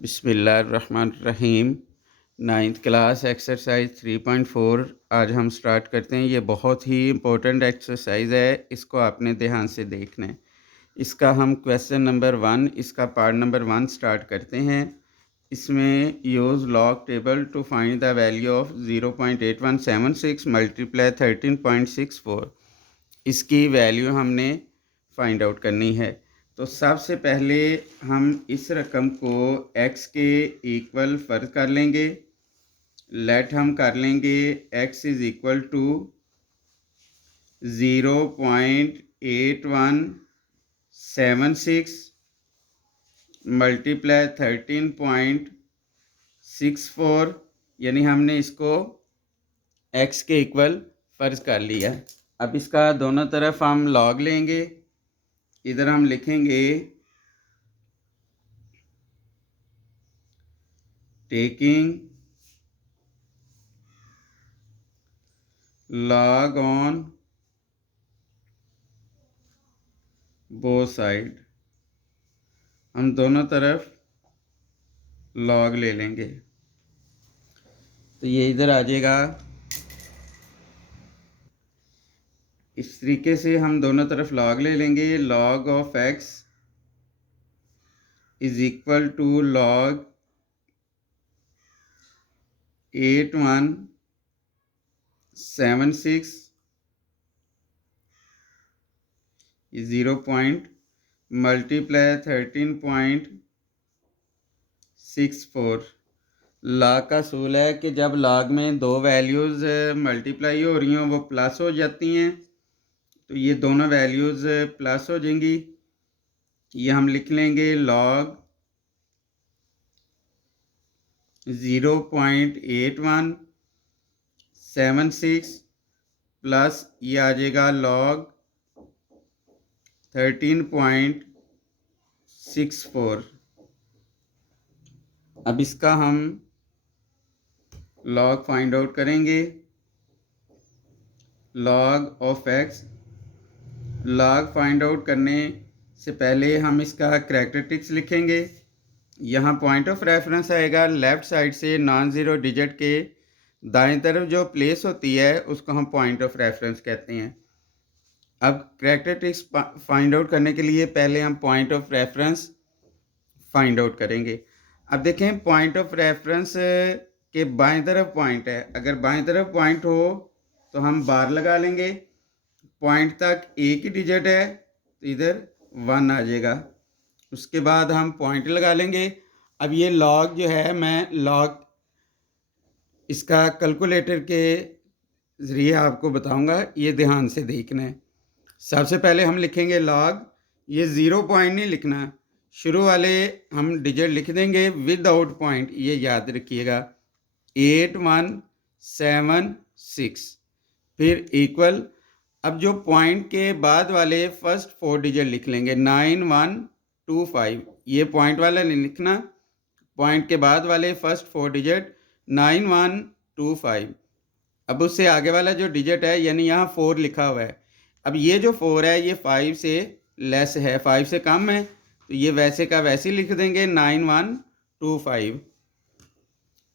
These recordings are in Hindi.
बिस्मिल्लाहिर्रहमानिर्रहीम। नाइन्थ क्लास एक्सरसाइज 3.4 आज हम स्टार्ट करते हैं। ये बहुत ही इम्पोर्टेंट एक्सरसाइज है, इसको आपने ध्यान से देखना है। इसका हम क्वेश्चन नंबर 1, इसका पार्ट नंबर 1 स्टार्ट करते हैं। इसमें use log table to find the value of 0.8176 multiply 13.64। इसकी वैल्यू हमने फाइंड आउट करनी है। तो सबसे पहले हम इस रकम को x के इक्वल फ़र्ज कर लेंगे। लेट हम कर लेंगे x is equal to 0.8176 multiply 13.64, यानी हमने इसको x के इक्वल फ़र्ज कर लिया। अब इसका दोनों तरफ हम लॉग लेंगे। इधर हम लिखेंगे taking log on both side, हम दोनों तरफ log ले लेंगे। तो ये इधर आ जाएगा। इस तरीके से हम दोनों तरफ log ले लेंगे। log of x is equal to log 8176 0. Multiply 13.64। Log का असूल है कि जब लॉग में दो वैल्यूज़ मल्टीप्लाई हो रही हों वो प्लस हो जाती हैं, तो ये दोनों वैल्यूज़ प्लस हो जाएंगी। ये हम लिख लेंगे log 0.8176 प्लस ये आ जाएगा log 13.64। अब इसका हम log फाइंड आउट करेंगे। log of x, log find out करने से पहले हम इसका करैक्टरिस्टिक्स लिखेंगे। यहाँ पॉइंट ऑफ रेफरेंस आएगा लेफ़्ट साइड से नॉन ज़ीरो डिजिट के दाएं तरफ जो प्लेस होती है उसको हम पॉइंट ऑफ रेफरेंस कहते हैं। अब करैक्टरिस्टिक्स फाइंड आउट करने के लिए पहले हम point of reference find out करेंगे। अब देखें, पॉइंट ऑफ रेफरेंस के बाएं तरफ पॉइंट है। अगर बाएं तरफ पॉइंट हो तो हम बार लगा लेंगे। पॉइंट तक एक ही डिजिट है तो इधर 1 आ जाएगा। उसके बाद हम पॉइंट लगा लेंगे। अब ये लॉग जो है, मैं लॉग इसका कैलकुलेटर के ज़रिए आपको बताऊंगा, ये ध्यान से देखना है। सबसे पहले हम लिखेंगे लॉग, ये 0 पॉइंट नहीं लिखना, शुरू वाले हम डिजिट लिख देंगे विदाउट पॉइंट, ये याद रखिएगा। 8176 फिर इक्वल। अब जो पॉइंट के बाद वाले फर्स्ट 4 डिजिट लिख लेंगे 9125, ये पॉइंट वाला नहीं लिखना, पॉइंट के बाद वाले फर्स्ट 4 डिजिट 9125। अब उससे आगे वाला जो डिजिट है, यानी यहाँ 4 लिखा हुआ है, अब ये जो 4 है ये 5 से लेस है, 5 से कम है, तो ये वैसे का वैसे लिख देंगे 9125।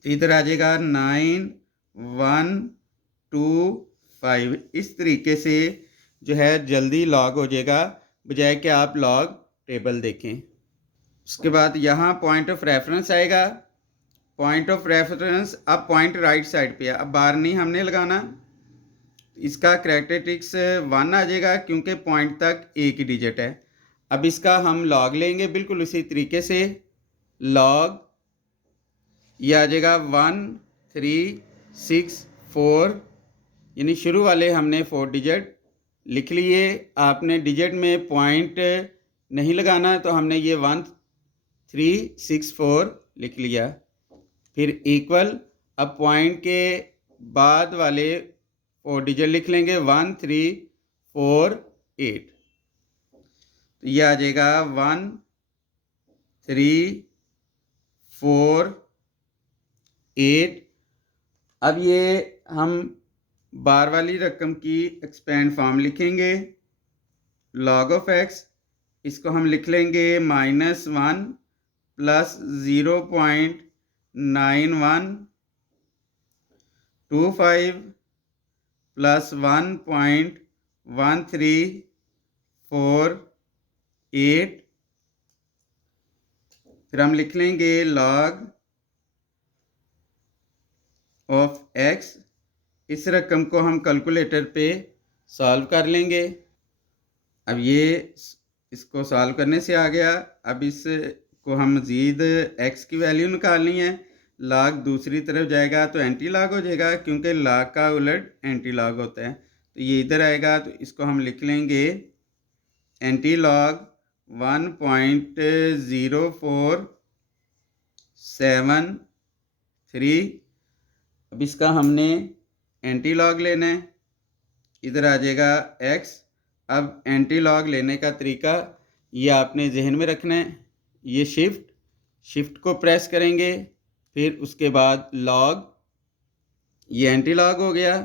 तो इधर आ जाएगा 9125। इस तरीके से जो है जल्दी लॉग हो जाएगा, बजाय कि आप लॉग टेबल देखें। उसके बाद यहाँ पॉइंट ऑफ रेफरेंस आएगा। पॉइंट ऑफ रेफरेंस, अब पॉइंट राइट साइड पे है, अब बार नहीं हमने लगाना। इसका करैक्टरिस्टिक्स 1 आ जाएगा क्योंकि पॉइंट तक एक ही डिजिट है। अब इसका हम लॉग लेंगे बिल्कुल उसी तरीके से। लॉग ये आ जाएगा 1364, यानी शुरू वाले हमने 4 डिजिट लिख लिए। आपने डिजिट में पॉइंट नहीं लगाना, तो हमने ये 1364 लिख लिया। फिर इक्वल, अब पॉइंट के बाद वाले 4 डिजिट लिख लेंगे 1348, तो ये आ जाएगा 1348। अब ये हम बार वाली रकम की एक्सपेंड फॉर्म लिखेंगे। log ऑफ x, इसको हम लिख लेंगे -1 प्लस 0.9125 प्लस 1.1348। फिर हम लिख लेंगे log ऑफ x। इस रकम को हम कैलकुलेटर पे सॉल्व कर लेंगे। अब ये इसको सॉल्व करने से आ गया। अब इसको हम मज़ीद x की वैल्यू निकालनी है। log दूसरी तरफ जाएगा तो एंटी लॉग हो जाएगा, क्योंकि log का उलट एंटी लॉग होता है। तो ये इधर आएगा तो इसको हम लिख लेंगे एंटी लॉग 1.0473। अब इसका हमने एंटी लॉग लेना है, इधर आ जाएगा x। अब एंटी लॉग लेने का तरीका ये आपने जहन में रखना है। ये शिफ्ट को प्रेस करेंगे, फिर उसके बाद लॉग, ये एंटी लॉग हो गया।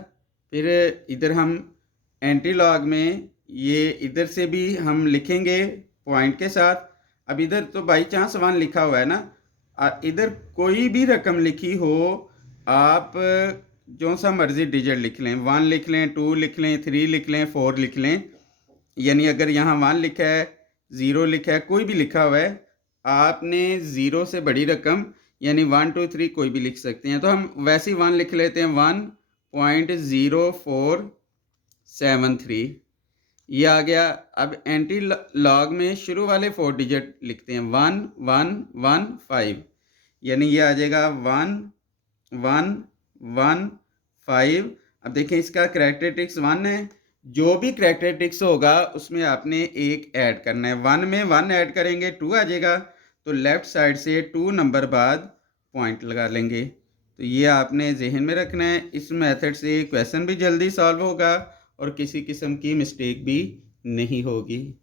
फिर इधर हम एंटी लॉग में ये इधर से भी हम लिखेंगे पॉइंट के साथ। अब इधर तो बाई चांस 1 लिखा हुआ है ना, इधर कोई भी रकम लिखी हो आप जो सा मर्जी डिजिट लिख लें, 1 लिख लें, 2 लिख लें, 3 लिख लें, 4 लिख लें। यानी अगर यहाँ 1 लिखा है, 0 लिखा है, कोई भी लिखा हुआ है, आपने 0 से बड़ी रकम यानी 1 2 3 कोई भी लिख सकते हैं। तो हम वैसे ही 1 लिख लेते हैं, 1.0473 ये आ गया। अब एंटी लॉग में शुरू वाले 4 डिजिट लिखते हैं, 1 1 1 5, यानी ये आ जाएगा 1 1 1 5। अब देखें इसका करैक्टरिस्टिक्स 1 है। जो भी करैक्टरिस्टिक्स होगा उसमें आपने एक ऐड करना है। 1 में 1 ऐड करेंगे 2 आ जाएगा, तो लेफ़्ट साइड से 2 नंबर बाद पॉइंट लगा लेंगे। तो ये आपने जहन में रखना है। इस मेथड से क्वेश्चन भी जल्दी सॉल्व होगा और किसी किस्म की मिस्टेक भी नहीं होगी।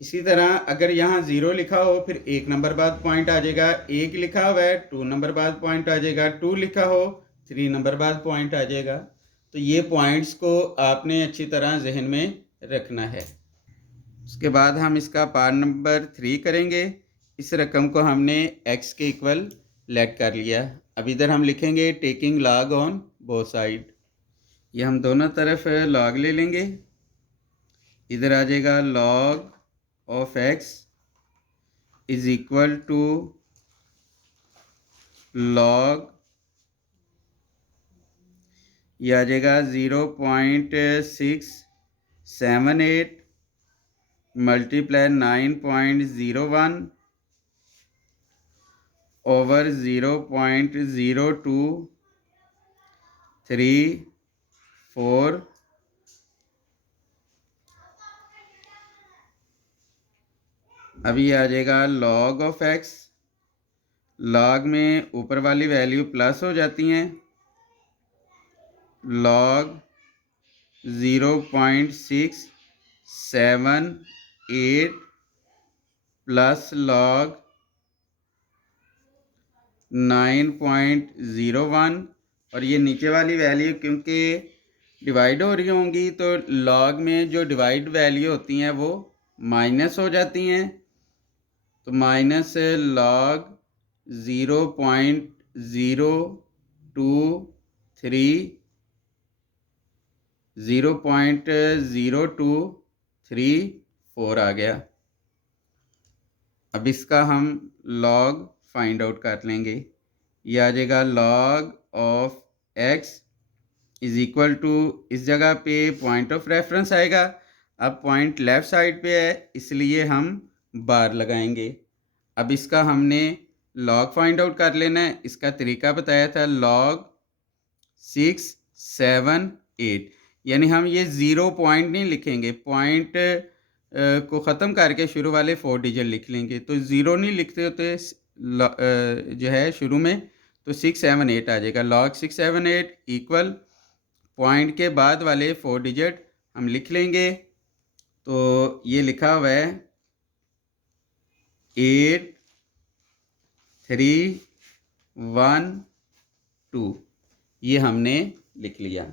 इसी तरह अगर यहाँ 0 लिखा हो, फिर 1 नंबर बाद पॉइंट आ जाएगा। 1 लिखा हुआ है, 2 नंबर बाद पॉइंट आ जाएगा। 2 लिखा हो, 3 नंबर बाद पॉइंट आ जाएगा। तो ये पॉइंट्स को आपने अच्छी तरह जहन में रखना है। उसके बाद हम इसका पार्ट नंबर 3 करेंगे। इस रकम को हमने x के इक्वल लेट कर लिया। अब इधर हम लिखेंगे taking log on both side. ये हम दोनों तरफ लॉग ले लेंगे। इधर आ जाएगा log of x is equal to log, ये आ जाएगा 0.678 मल्टीप्लाई 9.01 ओवर 0.0234। अभी आ जाएगा लॉग ऑफ x। लॉग में ऊपर वाली वैल्यू प्लस हो जाती हैं, लॉग 0.678 प्लस लॉग 9.01। और ये नीचे वाली वैल्यू क्योंकि डिवाइड हो रही होंगी तो लॉग में जो डिवाइड वैल्यू होती हैं वो माइनस हो जाती हैं। तो माइनस लॉग 0.0234 आ गया। अब इसका हम लॉग फाइंड आउट कर लेंगे। ये आ जाएगा log of x is equal to, इस जगह पे पॉइंट ऑफ रेफरेंस आएगा। अब पॉइंट लेफ़्ट साइड पे है इसलिए हम बार लगाएंगे। अब इसका हमने लॉग फाइंड आउट कर लेना है। इसका तरीका बताया था, लॉग 678, यानी हम ये 0 पॉइंट नहीं लिखेंगे, पॉइंट को ख़त्म करके शुरू वाले 4 डिजिट लिख लेंगे। तो 0 नहीं लिखते होते जो है शुरू में, तो 678 आ जाएगा। लॉग 678 इक्वल पॉइंट के बाद वाले 4 डिजिट हम लिख लेंगे। तो ये लिखा हुआ है 8312, ये हमने लिख लिया।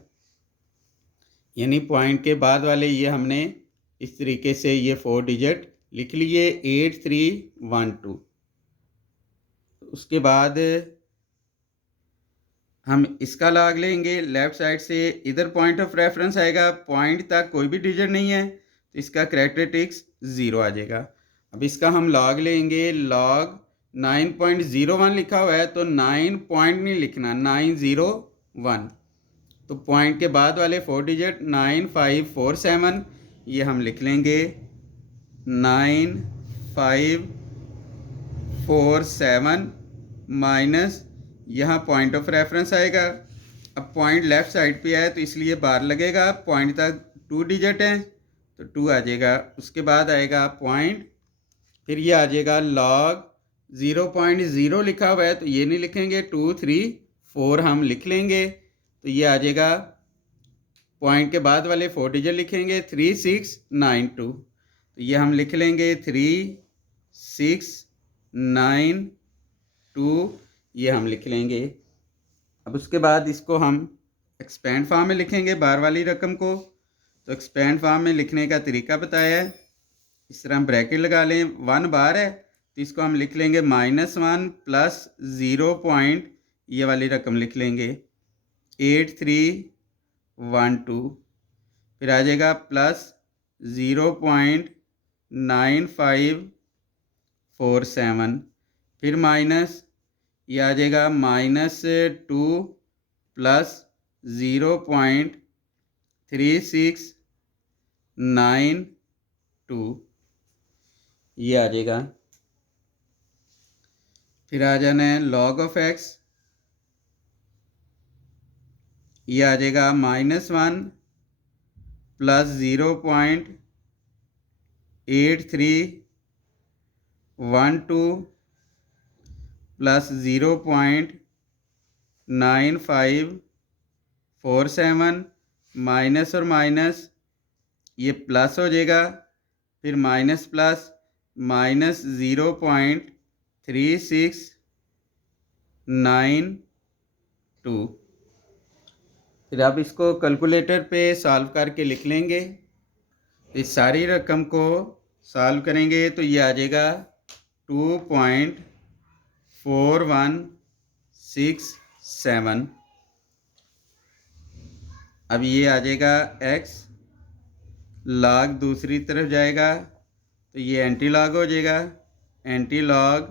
यानी पॉइंट के बाद वाले ये हमने इस तरीके से ये 4 डिजिट लिख लिए 8312। तो उसके बाद हम इसका लॉग लेंगे। लेफ़्ट साइड से इधर पॉइंट ऑफ रेफरेंस आएगा, पॉइंट तक कोई भी डिजिट नहीं है तो इसका कैरेक्टरिस्टिक्स 0 आ जाएगा। अब इसका हम लॉग लेंगे। लॉग 9.01 लिखा हुआ है तो 9 पॉइंट नहीं लिखना, 901। तो पॉइंट के बाद वाले 4 डिजिट 9547 ये हम लिख लेंगे 9547 माइनस यहाँ पॉइंट ऑफ रेफरेंस आएगा। अब पॉइंट लेफ़्ट साइड पे है तो इसलिए बार लगेगा, पॉइंट तक 2 डिजिट हैं तो 2 आ जाएगा। उसके बाद आएगा पॉइंट, फिर ये आ जाएगा लॉग 0.0 लिखा हुआ है तो ये नहीं लिखेंगे, 2 3 4 हम लिख लेंगे तो ये आ जाएगा। पॉइंट के बाद वाले 4 डिजिट लिखेंगे 3692 तो ये हम लिख लेंगे 3692 ये हम लिख लेंगे। अब उसके बाद इसको हम एक्सपेंड फॉर्म में लिखेंगे बार वाली रकम को। तो एक्सपेंड फॉर्म में लिखने का तरीका बताया है, इस तरह हम ब्रैकेट लगा लें। 1 बार है तो इसको हम लिख लेंगे -1 प्लस 0 पॉइंट ये वाली रकम लिख लेंगे 8312, फिर आ जाएगा प्लस 0.9547, फिर माइनस ये आ जाएगा -2 प्लस 0.3692 ये आ जाएगा। फिर आ जाना है log ऑफ x, ये आ जाएगा -1 प्लस 0.8312 प्लस 0.9547, माइनस और माइनस ये प्लस हो जाएगा, फिर माइनस प्लस माइनस 0.3692। फिर आप इसको कैलकुलेटर पे सॉल्व करके लिख लेंगे। इस सारी रकम को सॉल्व करेंगे तो ये आ जाएगा 2.4167। अब ये आ जाएगा x, लॉग दूसरी तरफ जाएगा तो ये एंटी लॉग हो जाएगा, anti log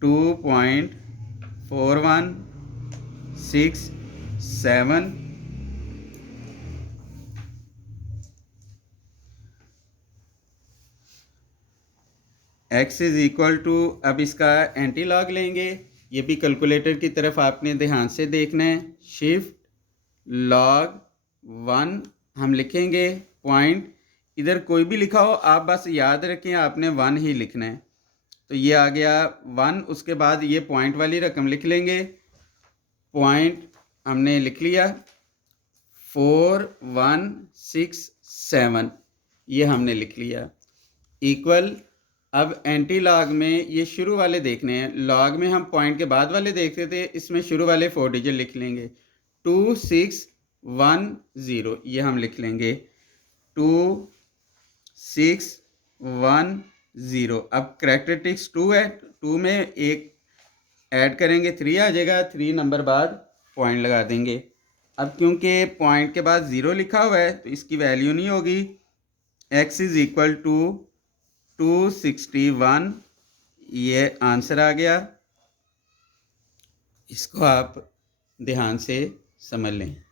2.4167 x is equal to, अब इसका एंटी लॉग लेंगे। ये भी कैलकुलेटर की तरफ आपने ध्यान से देखना है। शिफ्ट log 1 हम लिखेंगे, पॉइंट इधर कोई भी लिखा हो आप बस याद रखें आपने 1 ही लिखना है। तो ये आ गया 1, उसके बाद ये पॉइंट वाली रकम लिख लेंगे। पॉइंट हमने लिख लिया 4167 ये हमने लिख लिया, इक्वल। अब एंटी लॉग में ये शुरू वाले देखने हैं। लॉग में हम पॉइंट के बाद वाले देखते थे, इसमें शुरू वाले 4 डिजिट लिख लेंगे 2610 ये हम लिख लेंगे 2610। अब कैरेक्टरिस्टिक्स 2 है, 2 में एक ऐड करेंगे 3 आ जाएगा, 3 नंबर बाद पॉइंट लगा देंगे। अब क्योंकि पॉइंट के बाद 0 लिखा हुआ है तो इसकी वैल्यू नहीं होगी। x इज़ इक्वल टू 261 ये आंसर आ गया। इसको आप ध्यान से समझ लें।